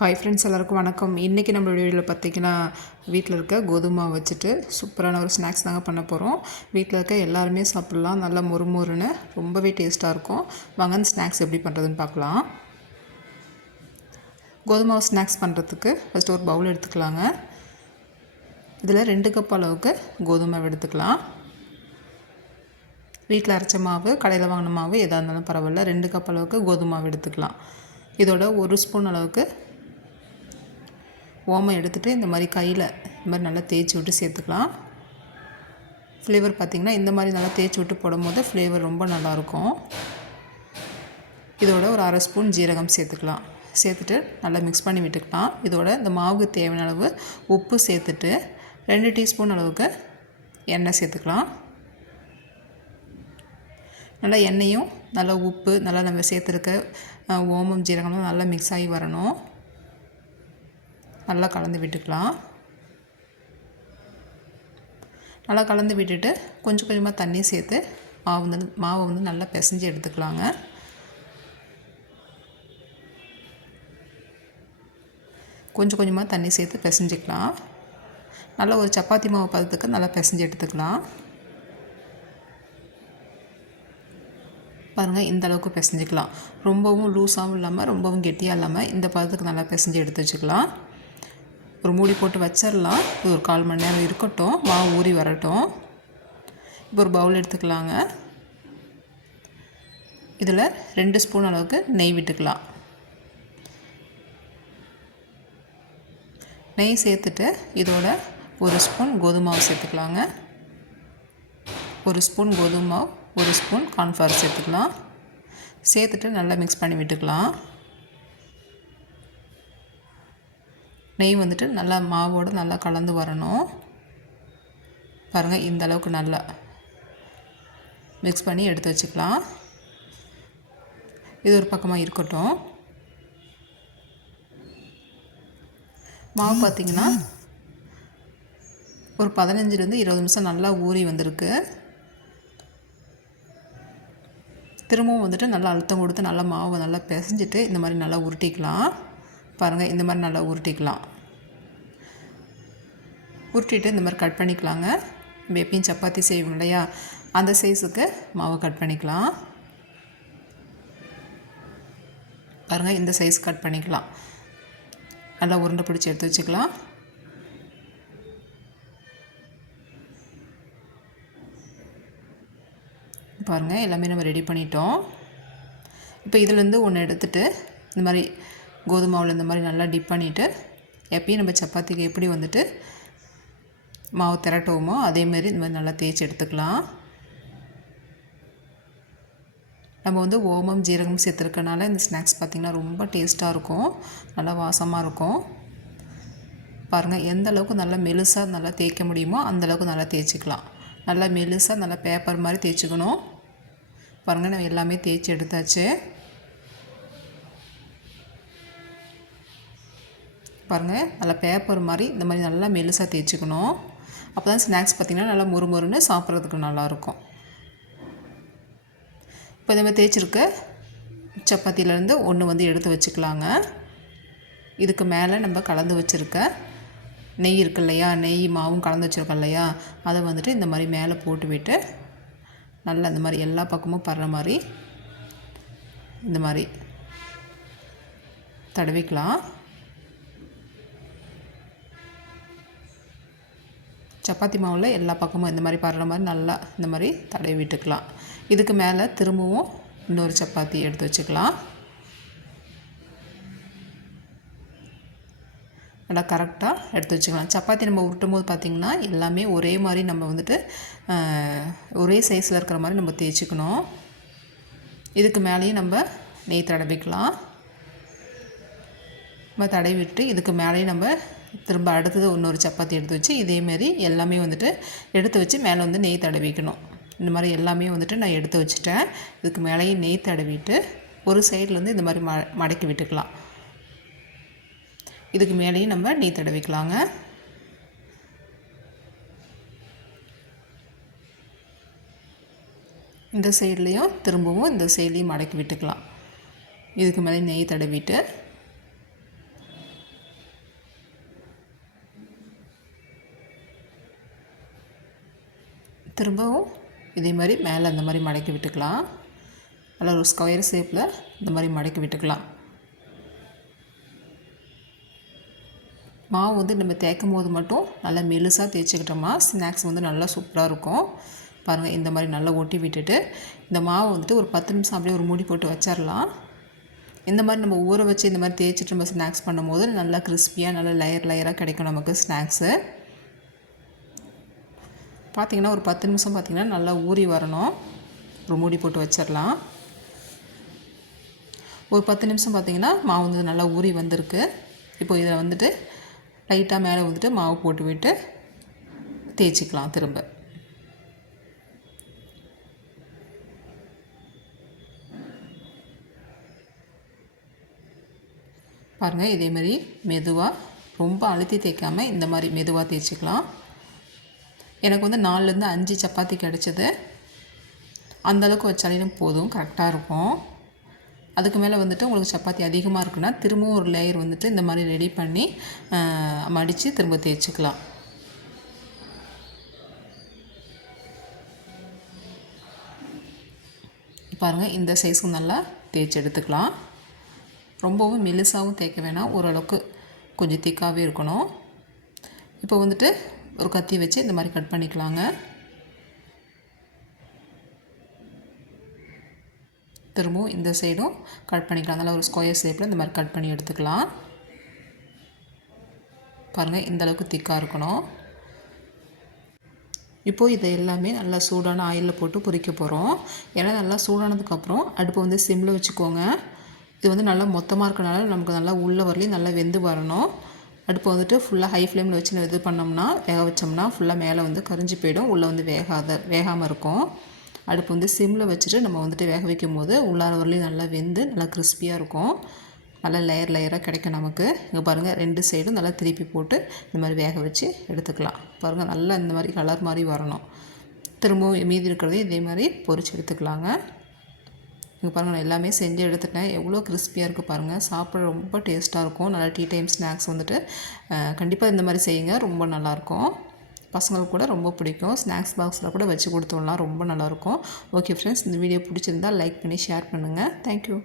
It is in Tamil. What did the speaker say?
ஹாய் ஃப்ரெண்ட்ஸ் எல்லாருக்கும் வணக்கம். இன்றைக்கி நம்மளோட வீடியோவில் பார்த்தீங்கன்னா வீட்டில் இருக்க கோதுமை வச்சுட்டு சூப்பரான ஒரு ஸ்நாக்ஸ் தாங்க பண்ண போகிறோம் வீட்டில் இருக்க எல்லாருமே சாப்பிட்லாம். நல்லா மொறுமொறுன்னு ரொம்பவே டேஸ்ட்டாக இருக்கும். வாங்க அந்த ஸ்நாக்ஸ் எப்படி பண்ணுறதுன்னு பார்க்கலாம் கோதுமை ஸ்நாக்ஸ் பண்ணுறதுக்கு ஃபஸ்ட்டு ஒரு பவுல் எடுத்துக்கலாங்க. இதில் ரெண்டு கப் அளவுக்கு கோதுமை எடுத்துக்கலாம். வீட்டில் அரைச்ச மாவு கடையில் வாங்கின மாவு எதாக இருந்தாலும் பரவாயில்ல. ரெண்டு கப் அளவுக்கு கோதுமை மாவு எடுத்துக்கலாம். இதோட ஒரு ஸ்பூன் அளவுக்கு ஓமம் எடுத்துகிட்டு இந்த மாதிரி கையில் இந்த மாதிரி நல்லா தேய்ச்சி விட்டு சேர்த்துக்கலாம். ஃப்ளேவர் பார்த்திங்கன்னா இந்த மாதிரி நல்லா தேய்ச்சி விட்டு போடும்போது ஃப்ளேவர் ரொம்ப நல்லாயிருக்கும். இதோட ஒரு அரை ஸ்பூன் ஜீரகம் சேர்த்துக்கலாம். சேர்த்துட்டு நல்லா மிக்ஸ் பண்ணி விட்டுக்கலாம். இதோட இந்த மாவுக்கு தேவையான அளவு உப்பு சேர்த்துட்டு ரெண்டு டீஸ்பூன் அளவுக்கு எண்ணெய் சேர்த்துக்கலாம். நல்லா எண்ணெயும் நல்லா உப்பு நல்லா நம்ம சேர்த்துருக்க ஓமம் ஜீரகம்லாம் நல்லா மிக்ஸ் ஆகி வரணும். நல்லா கலந்து விட்டுக்கலாம். நல்லா கலந்து விட்டுட்டு கொஞ்சம் கொஞ்சமாக தண்ணி சேர்த்து மாவு வந்து மாவை வந்து நல்லா பிசைஞ்சு எடுத்துக்கலாங்க. கொஞ்சம் கொஞ்சமாக தண்ணி சேர்த்து பிசைஞ்சிக்கலாம். நல்லா ஒரு சப்பாத்தி மாவு பதத்துக்கு நல்லா பிசைஞ்சு எடுத்துக்கலாம். பாருங்கள் இந்த அளவுக்கு பிசைஞ்சிக்கலாம். ரொம்பவும் லூஸாகவும் இல்லாமல் ரொம்பவும் கெட்டியாக இல்லாமல் இந்த பதத்துக்கு நல்லா பிசைஞ்சு எடுத்து வச்சுக்கலாம். ஒரு மூடி போட்டு வச்சிடலாம் இது ஒரு கால் மணி நேரம் இருக்கட்டும். மாவு ஊறி வரட்டும். இப்போ ஒரு பவுல் எடுத்துக்கலாங்க. இதில் ரெண்டு ஸ்பூன் அளவுக்கு நெய் விட்டுக்கலாம். நெய் சேர்த்துட்டு இதோட ஒரு ஸ்பூன் கோதுமை மாவு சேர்த்துக்கலாங்க. ஒரு ஸ்பூன் கோதுமை மாவு ஒரு ஸ்பூன் கார்ன்ஃப்ளவர் சேர்த்துக்கலாம். சேர்த்துட்டு நல்லா மிக்ஸ் பண்ணி விட்டுக்கலாம். நெய் வந்துட்டு நல்லா மாவோடு நல்லா கலந்து வரணும். பாருங்கள் இந்த அளவுக்கு நல்லா மிக்ஸ் பண்ணி எடுத்து வச்சுக்கலாம். இது ஒரு பக்கமாக இருக்கட்டும். மாவு பார்த்திங்கன்னா ஒரு பதினஞ்சுலேருந்து இருபது நிமிஷம் நல்லா ஊறி வந்திருக்கு. திரும்பவும் வந்துட்டு நல்லா அழுத்தம் கொடுத்து நல்லா மாவை நல்லா பிசைஞ்சிட்டு இந்த மாதிரி நல்லா உருட்டிக்கலாம். பாருங்கள் இந்த மாதிரி நல்லா உருட்டிக்கலாம். உருட்டிட்டு இந்த மாதிரி கட் பண்ணிக்கலாங்க. நம்ம எப்பயும் சப்பாத்தி செய்வோம் இல்லையா? அந்த சைஸுக்கு மாவு கட் பண்ணிக்கலாம். பாருங்கள் இந்த சைஸ் கட் பண்ணிக்கலாம். நல்லா உருண்டை பிடிச்சி எடுத்து வச்சுக்கலாம். பாருங்கள் எல்லாமே நம்ம ரெடி பண்ணிட்டோம். இப்போ இதுலேருந்து ஒன்று எடுத்துகிட்டு இந்த மாதிரி கோதுமை மாவில் இந்த மாதிரி நல்லா டிப் பண்ணிவிட்டு எப்பயும் நம்ம சப்பாத்திக்கு எப்படி வந்துட்டு மாவு திரட்டுவோமோ அதேமாரி இந்த மாதிரி நல்லா தேய்ச்சி எடுத்துக்கலாம். நம்ம வந்து ஓமம் ஜீரகம் சேர்த்துருக்கனால இந்த ஸ்நாக்ஸ் பார்த்திங்கன்னா ரொம்ப டேஸ்ட்டாக இருக்கும். நல்லா வாசமாக இருக்கும். பாருங்கள் எந்த அளவுக்கு நல்லா மெலுசாக நல்லா தேய்க்க முடியுமோ அந்தளவுக்கு நல்லா தேய்ச்சிக்கலாம். நல்லா மெலுசாக நல்லா பேப்பர் மாதிரி தேய்ச்சிக்கணும். பாருங்கள் நம்ம எல்லாமே தேய்ச்சி எடுத்தாச்சு. பாருங்கள் நல்லா பேப்பர் மாதிரி இந்த மாதிரி நல்லா மெலுசாக தேய்ச்சிக்கணும். அப்போ தான் ஸ்நாக்ஸ் பார்த்திங்கன்னா நல்லா முறுமுறுன்னு சாப்பிட்றதுக்கு நல்லாயிருக்கும். இப்போ இந்த மாதிரி தேய்ச்சிருக்க சப்பாத்தியிலேருந்து ஒன்று வந்து எடுத்து வச்சுக்கலாங்க. இதுக்கு மேலே நம்ம கலந்து வச்சுருக்க நெய் இருக்கு இல்லையா? நெய் மாவும் கலந்து வச்சுருக்கோம் இல்லையா? அதை வந்துட்டு இந்த மாதிரி மேலே போட்டு விட்டு நல்லா இந்த மாதிரி எல்லா பக்கமும் படுற மாதிரி இந்த மாதிரி தடவிக்கலாம். சப்பாத்தி மாவில் எல்லா பக்கமும் இந்த மாதிரி படுற மாதிரி நல்லா இந்த மாதிரி தடவி விட்டுக்கலாம். இதுக்கு மேலே திரும்பவும் இன்னொரு சப்பாத்தி எடுத்து வச்சுக்கலாம். நல்லா கரெக்டாக எடுத்து வச்சுக்கலாம். சப்பாத்தி நம்ம உருட்டும் போது பார்த்திங்கன்னா எல்லாமே ஒரே மாதிரி நம்ம வந்துட்டு ஒரே சைஸில் இருக்கிற மாதிரி நம்ம தேய்ச்சிக்கணும். இதுக்கு மேலேயும் நம்ம நெய் தடவிக்கலாம். நம்ம தடவி விட்டு இதுக்கு மேலேயும் நம்ம திரும்ப அடுத்தது இன்னொரு சப்பாத்தி எடுத்து வச்சு இதேமாரி எல்லாமே வந்துட்டு எடுத்து வச்சு மேலே வந்து நெய் தடவிக்கணும் இந்த மாதிரி எல்லாமே வந்துட்டு நான் எடுத்து வச்சுட்டேன். இதுக்கு மேலேயும் நெய் தடவிட்டு ஒரு சைட்லேருந்து இந்த மாதிரி ம மடக்கி விட்டுக்கலாம். இதுக்கு மேலேயும் நம்ம நெய் தடவிக்கலாங்க. இந்த சைட்லேயும் திரும்பவும் இந்த சைட்லேயும் மடக்கி விட்டுக்கலாம். இதுக்கு மேலே நெய் தடவிட்டு திரும்பவும் இதே மாதிரி மேலே இந்த மாதிரி மடக்கி விட்டுக்கலாம். நல்லா ஒரு ஸ்கொயர் ஷேப்பில் இந்த மாதிரி மடக்கி விட்டுக்கலாம். மாவு வந்து நம்ம தேய்க்கும் போது மட்டும் நல்லா மெலுசாக தேய்ச்சிக்கிட்டோம்னா ஸ்நாக்ஸ் வந்து நல்லா சூப்பராக இருக்கும். பாருங்கள் இந்த மாதிரி நல்லா ஒட்டி விட்டுட்டு இந்த மாவை வந்துட்டு ஒரு பத்து நிமிஷம் அப்படியே ஒரு மூடி போட்டு வச்சிடலாம் இந்த மாதிரி நம்ம ஊற வச்சு இந்த மாதிரி தேய்ச்சிட்டு நம்ம ஸ்நாக்ஸ் பண்ணும்போது நல்லா கிறிஸ்பியாக நல்லா லேயர் லேயராக கிடைக்கும் நமக்கு ஸ்நாக்ஸு பார்த்திங்கன்னா ஒரு பத்து நிமிஷம் பார்த்திங்கன்னா நல்லா ஊறி வரணும். ஒரு மூடி போட்டு வச்சிடலாம். ஒரு பத்து நிமிஷம் பார்த்திங்கன்னா மாவு வந்து நல்லா ஊறி வந்திருக்கு. இப்போ இதில் வந்துட்டு லைட்டாக மேலே வந்துட்டு மாவு போட்டு விட்டு தேய்ச்சிக்கலாம் திரும்ப. பாருங்கள் இதேமாரி மெதுவாக ரொம்ப அழுத்தி தேய்க்காமல் இந்த மாதிரி மெதுவாக தேய்ச்சிக்கலாம். எனக்கு வந்து நாலுலேருந்து அஞ்சு சப்பாத்தி கிடச்சிது. அந்தளவுக்கு வச்சாலும் போதும் கரெக்டாக இருக்கும். அதுக்கு மேலே வந்துட்டு உங்களுக்கு சப்பாத்தி அதிகமாக இருக்குன்னா திரும்பவும் ஒரு லேயர் வந்துட்டு இந்த மாதிரி ரெடி பண்ணி மடித்து திரும்ப தேய்ச்சிக்கலாம். பாருங்கள் இந்த சைஸுக்கு நல்லா தேய்ச்சி எடுத்துக்கலாம். ரொம்பவும் மெலுசாகவும் தேய்க்க வேணாம் ஓரளவுக்கு கொஞ்சம் திக்காகவே இருக்கணும். இப்போ வந்துட்டு ஒரு கத்தி வச்சு இந்த மாதிரி கட் பண்ணிக்கலாங்க. திரும்பவும் இந்த சைடும் கட் பண்ணிக்கலாம். நல்லா ஒரு ஸ்கொயர் ஷேப்பில் இந்த மாதிரி கட் பண்ணி எடுத்துக்கலாம். பாருங்கள் இந்த அளவுக்கு திக்காக இருக்கணும். இப்போது இதை எல்லாமே நல்லா சூடான ஆயிலில் போட்டு பொரிக்க போகிறோம் ஏன்னா நல்லா சூடானதுக்கப்புறம் அடுப்பை வந்து சிம்மில் வச்சுக்கோங்க. இது வந்து நல்லா மொத்தமாக இருக்கனால நமக்கு நல்லா உள்ள வரலையும் நல்லா வெந்து வரணும். அடுப்பை வந்துட்டு ஃபுல்லாக ஹை ஃப்ளேமில் வச்சு இது பண்ணோம்னா வேக வச்சோம்னா ஃபுல்லாக மேலே வந்து கரிஞ்சு போயிடும். உள்ளே வந்து வேகாத வேகாமல் இருக்கும். அடுப்பு வந்து சிம்மில் வச்சுட்டு நம்ம வந்துட்டு வேக வைக்கும் போது உள்ளார வரலையும் நல்லா வெந்து நல்லா கிறிஸ்பியாக இருக்கும். நல்லா லேயர் லேயராக கிடைக்கும் நமக்கு. இங்கே பாருங்கள் ரெண்டு சைடும் நல்லா திருப்பி போட்டு இந்த மாதிரி வேக வச்சு எடுத்துக்கலாம். பாருங்கள் நல்லா இந்த மாதிரி கலர் மாதிரி வரணும். திரும்பவும் மீதி இருக்கிறதையும் இதே மாதிரி பொறிச்சு எடுத்துக்கலாங்க. இங்கே பாருங்கள் நான் எல்லாமே செஞ்சு எடுத்துட்டேன். எவ்வளோ கிறிஸ்பியாக இருக்குது பாருங்கள் சாப்பிட ரொம்ப டேஸ்ட்டாக இருக்கும். நல்லா டீ டைம் ஸ்நாக்ஸ் வந்துட்டு கண்டிப்பாக இந்த மாதிரி செய்யுங்க. ரொம்ப நல்லாயிருக்கும். பசங்களுக்கு கூட ரொம்ப பிடிக்கும். ஸ்நாக்ஸ் பாக்ஸில் கூட வச்சு கொடுத்தோம்லாம் ரொம்ப நல்லாயிருக்கும். ஓகே ஃப்ரெண்ட்ஸ் இந்த வீடியோ பிடிச்சிருந்தால் லைக் பண்ணி ஷேர் பண்ணுங்கள் தேங்க்யூ